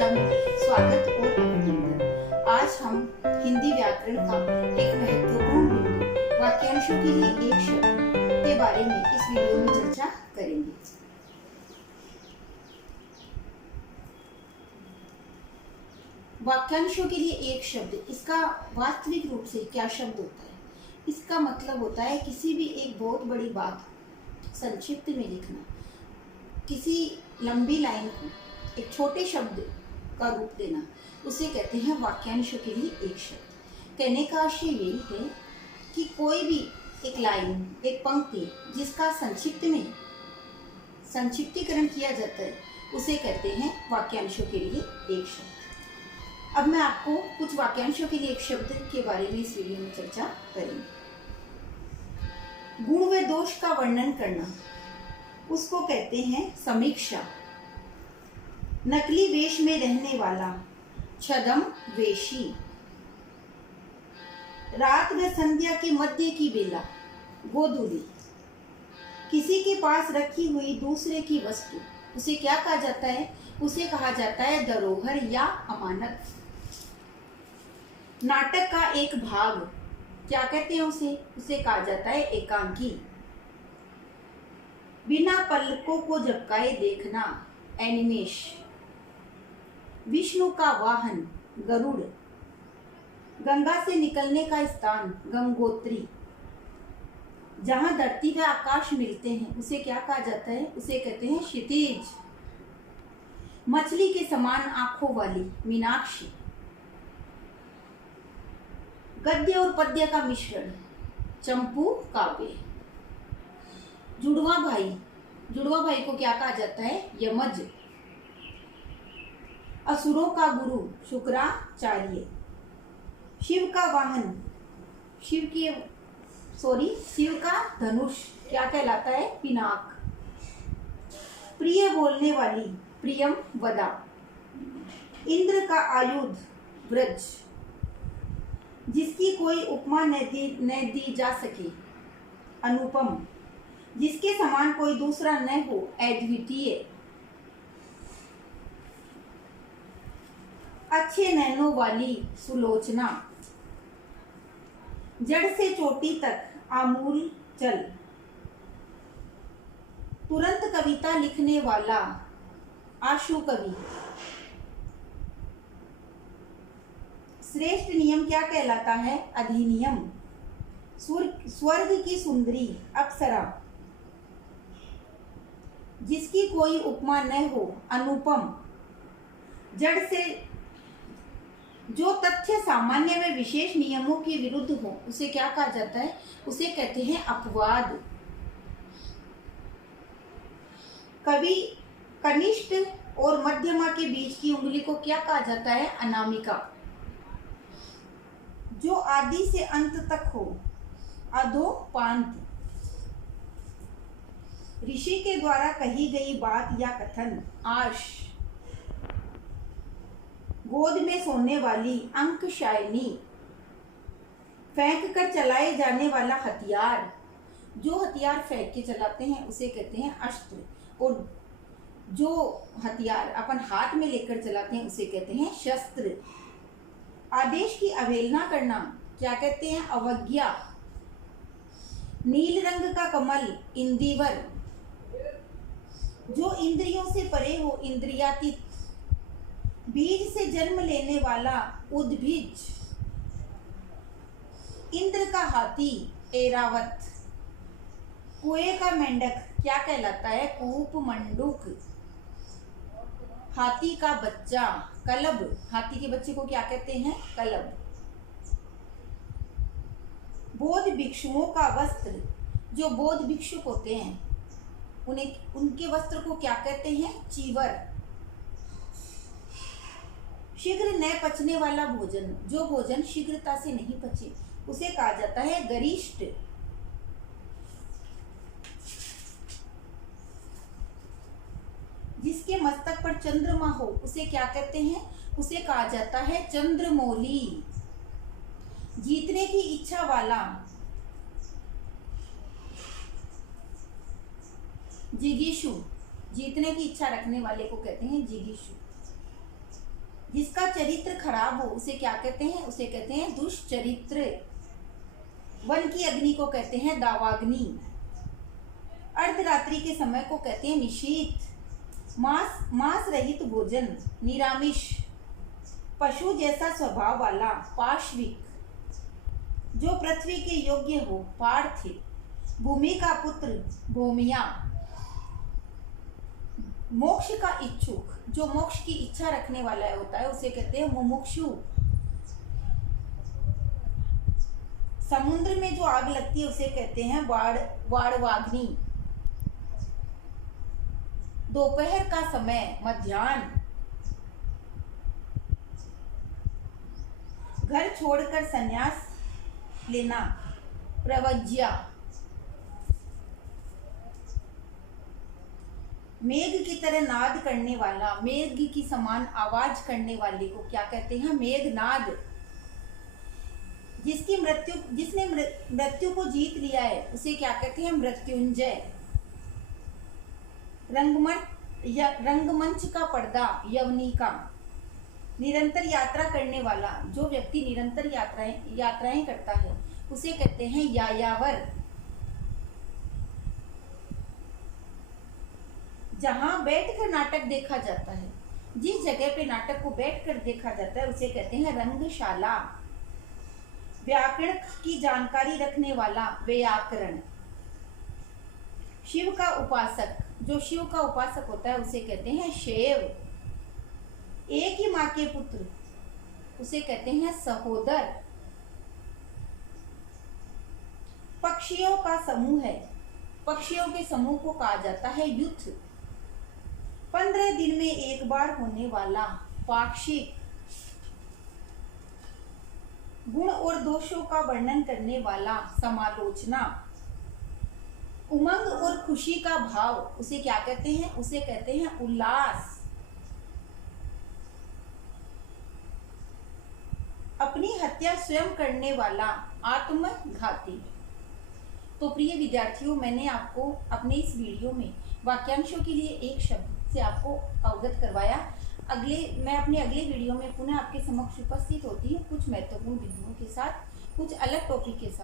कक्षा में स्वागत और अभिनंदन। आज हम हिंदी व्याकरण का एक महत्वपूर्ण बिंदु वाक्यांशों के लिए एक शब्द के बारे में इस वीडियो में चर्चा करेंगे। वाक्यांशों के लिए एक शब्द, इसका वास्तविक रूप से क्या शब्द होता है? इसका मतलब होता है किसी भी एक बहुत बड़ी बात संक्षिप्त में लिखना, किसी लंबी लाइन को एक छोटे शब्द का रूप देना, उसे कहते हैं वाक्यांशों के लिए एक शब्द। कहने का आशय यही है कि कोई भी एक लाइन, एक पंक्ति जिसका संक्षिप्त में संक्षिप्तीकरण किया जाता है, उसे कहते हैं वाक्यांशों के लिए एक शब्द। अब मैं आपको कुछ वाक्यांशों के लिए एक शब्द के बारे में इस वीडियो में चर्चा करेंगे। गुण व दोष का वर्णन करना, उसको कहते हैं समीक्षा। नकली वेश में रहने वाला, छद्म वेशी। रात व संध्या के मध्य की बेला, गोधूली। किसी के पास रखी हुई दूसरे की वस्तु, उसे क्या कहा जाता है? उसे कहा जाता है धरोहर या अमानत। नाटक का एक भाग, क्या कहते हैं उसे? उसे कहा जाता है एकांकी। बिना पलकों को झपकाए देखना, एनिमेश। विष्णु का वाहन, गरुड़। गंगा से निकलने का स्थान, गंगोत्री। जहां धरती व आकाश मिलते हैं, उसे क्या कहा जाता है? उसे कहते हैं क्षितिज। मछली के समान आंखों वाली, मीनाक्षी। गद्य और पद्य का मिश्रण, चंपू काव्य। जुड़वा भाई, जुड़वा भाई को क्या कहा जाता है? यमज। असुरों का गुरु, शुक्राचार्य। शिव का वाहन, शिव का धनुष क्या कहलाता है? पिनाक। प्रिय बोलने वाली, प्रियम वदा। इंद्र का आयुध, व्रज। जिसकी कोई उपमा न दी जा सके, अनुपम। जिसके समान कोई दूसरा न हो, अद्वितीय। अच्छे नैनों वाली, सुलोचना। जड़ से चोटी तक, आमूल चल। तुरंत कविता लिखने वाला, आशु कवि। श्रेष्ठ नियम क्या कहलाता है? अधिनियम। स्वर्ग की सुंदरी, अप्सरा। जिसकी कोई उपमा न हो, अनुपम। जड़ से जो तथ्य सामान्य व विशेष नियमों के विरुद्ध हो, उसे क्या कहा जाता है? उसे कहते हैं अपवाद। कवि कनिष्ठ और मध्यमा के बीच की उंगली को क्या कहा जाता है? अनामिका। जो आदि से अंत तक हो, अधोपांत। ऋषि के द्वारा कही गई बात या कथन, आश। गोद में सोने वाली, अंकशायनी। फेंक कर चलाए जाने वाला हथियार, जो हथियार फेंक के चलाते हैं उसे कहते हैं अस्त्र, और जो हथियार अपन हाथ में लेकर चलाते हैं उसे कहते हैं शस्त्र। आदेश की अवहेलना करना क्या कहते हैं? अवज्ञा। नील रंग का कमल, इंदिवर। जो इंद्रियों से परे हो, इंद्रियातीत। बीज से जन्म लेने वाला, उद्भिज। इंद्र का हाथी, ऐरावत। कुएं का मेंढक क्या कहलाता है? कूप मंडूक। हाथी का बच्चा, कलब। हाथी के बच्चे को क्या कहते हैं? कलब। बौद्ध भिक्षुओं का वस्त्र, जो बौद्ध भिक्षुक होते हैं उनके वस्त्र को क्या कहते हैं? चीवर। शीघ्र न पचने वाला भोजन, जो भोजन शीघ्रता से नहीं पचे, उसे कहा जाता है गरिष्ठ। जिसके मस्तक पर चंद्रमा हो, उसे क्या कहते हैं? उसे कहा जाता है चंद्रमौली। जीतने की इच्छा वाला, जिगीषु। जीतने की इच्छा रखने वाले को कहते हैं जिगीषु। जिसका चरित्र खराब हो उसे क्या कहते हैं? उसे कहते हैं दुष्चरित्र। वन की अग्नि को कहते हैं दावाग्नि। अर्धरात्रि के समय को कहते हैं निशीथ। मांस रहित भोजन निरामिष। पशु जैसा स्वभाव वाला पाश्विक। जो पृथ्वी के योग्य हो पार्थिव। भूमि का पुत्र भूमिया। मोक्ष का इच्छुक, जो मोक्ष की इच्छा रखने वाला होता है उसे कहते हैं मुमुक्षु। समुद्र में जो आग लगती है उसे कहते हैं वाड़वाग्नि। दोपहर का समय मध्याह्न। घर छोड़कर संन्यास लेना प्रवज्या। मेघ की तरह नाद करने वाला, मेघ की समान आवाज करने वाले को क्या कहते हैं? मेघनाद। जिसने मृत्यु को जीत लिया है उसे क्या कहते हैं? मृत्युंजय। रंगमंच का पर्दा यवनिका। निरंतर यात्रा करने वाला, जो व्यक्ति निरंतर यात्राएं करता है उसे कहते हैं यायावर। जहां बैठकर नाटक देखा जाता है, जिस जगह पे नाटक को बैठकर देखा जाता है उसे कहते हैं रंगशाला। व्याकरण की जानकारी रखने वाला व्याकरण। शिव का उपासक, जो शिव का उपासक होता है उसे कहते हैं शैव। एक ही माँ के पुत्र उसे कहते हैं सहोदर। पक्षियों का समूह है, पक्षियों के समूह को कहा जाता है युथ। 15 दिन में एक बार होने वाला पाक्षिक। गुण और दोषों का वर्णन करने वाला समालोचना। उमंग और खुशी का भाव उसे क्या कहते हैं? उसे कहते हैं उल्लास। अपनी हत्या स्वयं करने वाला आत्मघाती। तो प्रिय विद्यार्थियों, मैंने आपको अपने इस वीडियो में वाक्यांशों के लिए एक शब्द से आपको अवगत करवाया। मैं अपने अगले वीडियो में पुनः आपके समक्ष उपस्थित होती हूँ कुछ महत्वपूर्ण बिंदुओं के साथ, कुछ अलग टॉपिक के साथ।